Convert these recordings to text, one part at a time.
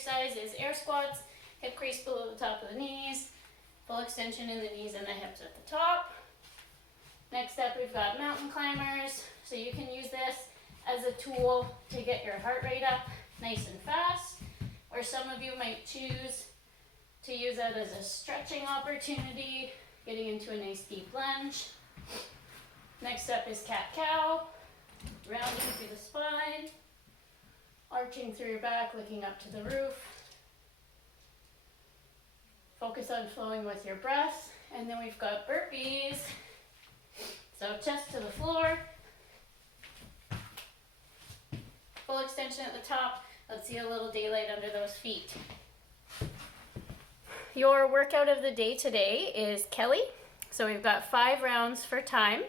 exercise is air squats, hip crease below the top of the knees, full extension in the knees and the hips at the top. Next up, we've got mountain climbers. So you can use this as a tool to get your heart rate up nice and fast, or some of you might choose to use that as a stretching opportunity, getting into a nice deep lunge. Next up is cat-cow, rounding through the spine, arching through your back, looking up to the roof. Focus on flowing with your breath. And then we've got burpees. So chest to the floor. Full extension at the top. Let's see a little daylight under those feet. Your workout of the day today is Kelly. So we've got 5 rounds for time,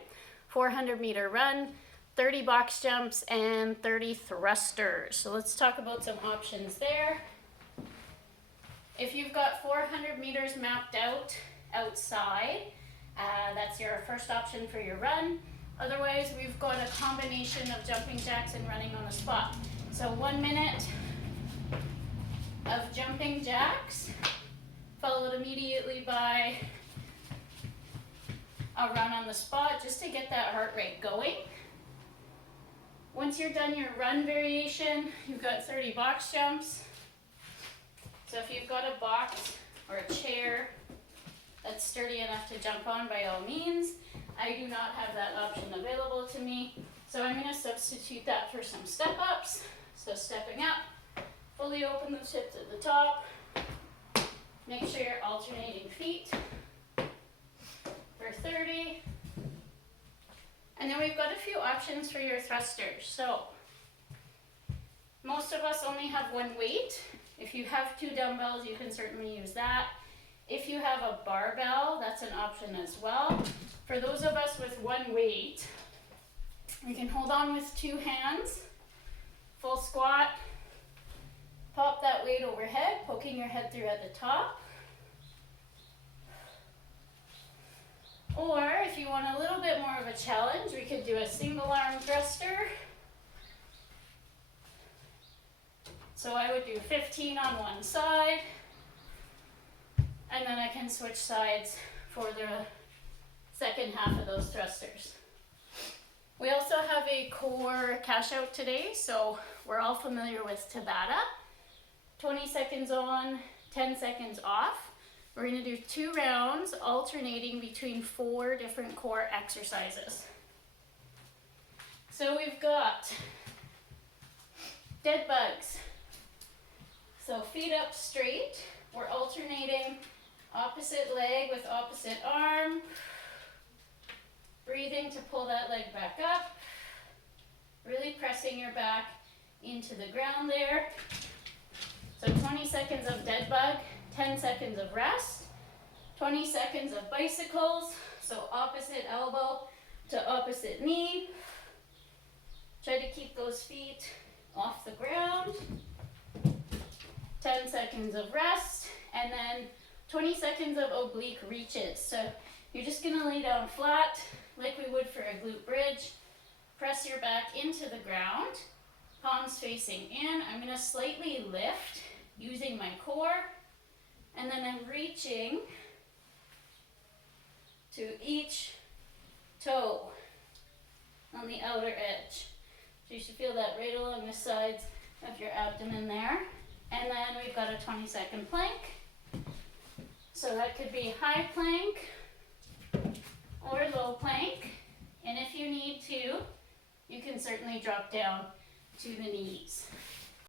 400-meter run, 30 box jumps, and 30 thrusters. So let's talk about some options there. If you've got 400 meters mapped out outside, that's your first option for your run. Otherwise, we've got a combination of jumping jacks and running on the spot. So 1 minute of jumping jacks, followed immediately by a run on the spot, just to get that heart rate going. Once you're done your run variation, you've got 30 box jumps. So if you've got a box or a chair that's sturdy enough to jump on, by all means. I do not have that option available to me, so I'm going to substitute that for some step-ups. So stepping up, fully open those hips at the top. Make sure you're alternating feet for 30. And then we've got a few options for your thrusters. So most of us only have one weight. If you have 2 dumbbells, you can certainly use that. If you have a barbell, that's an option as well. For those of us with one weight, you can hold on with 2 hands, full squat, pop that weight overhead, poking your head through at the top. Or if you want a little bit more of a challenge, we could do a single arm thruster. So I would do 15 on one side, and then I can switch sides for the second half of those thrusters. We also have a core cash out today, so we're all familiar with Tabata. 20 seconds on, 10 seconds off. We're going to do 2 rounds alternating between 4 different core exercises. So we've got dead bugs. So feet up straight. We're alternating opposite leg with opposite arm. Breathing to pull that leg back up. Really pressing your back into the ground there. So 20 seconds of dead bug, 10 seconds of rest, 20 seconds of bicycles, so opposite elbow to opposite knee. Try to keep those feet off the ground. 10 seconds of rest, and then 20 seconds of oblique reaches. So you're just going to lay down flat like we would for a glute bridge. Press your back into the ground, palms facing in. I'm going to slightly lift using my core, and then I'm reaching to each toe on the outer edge. So you should feel that right along the sides of your abdomen there. And then we've got a 20-second plank. So that could be high plank or low plank. And if you need to, you can certainly drop down to the knees.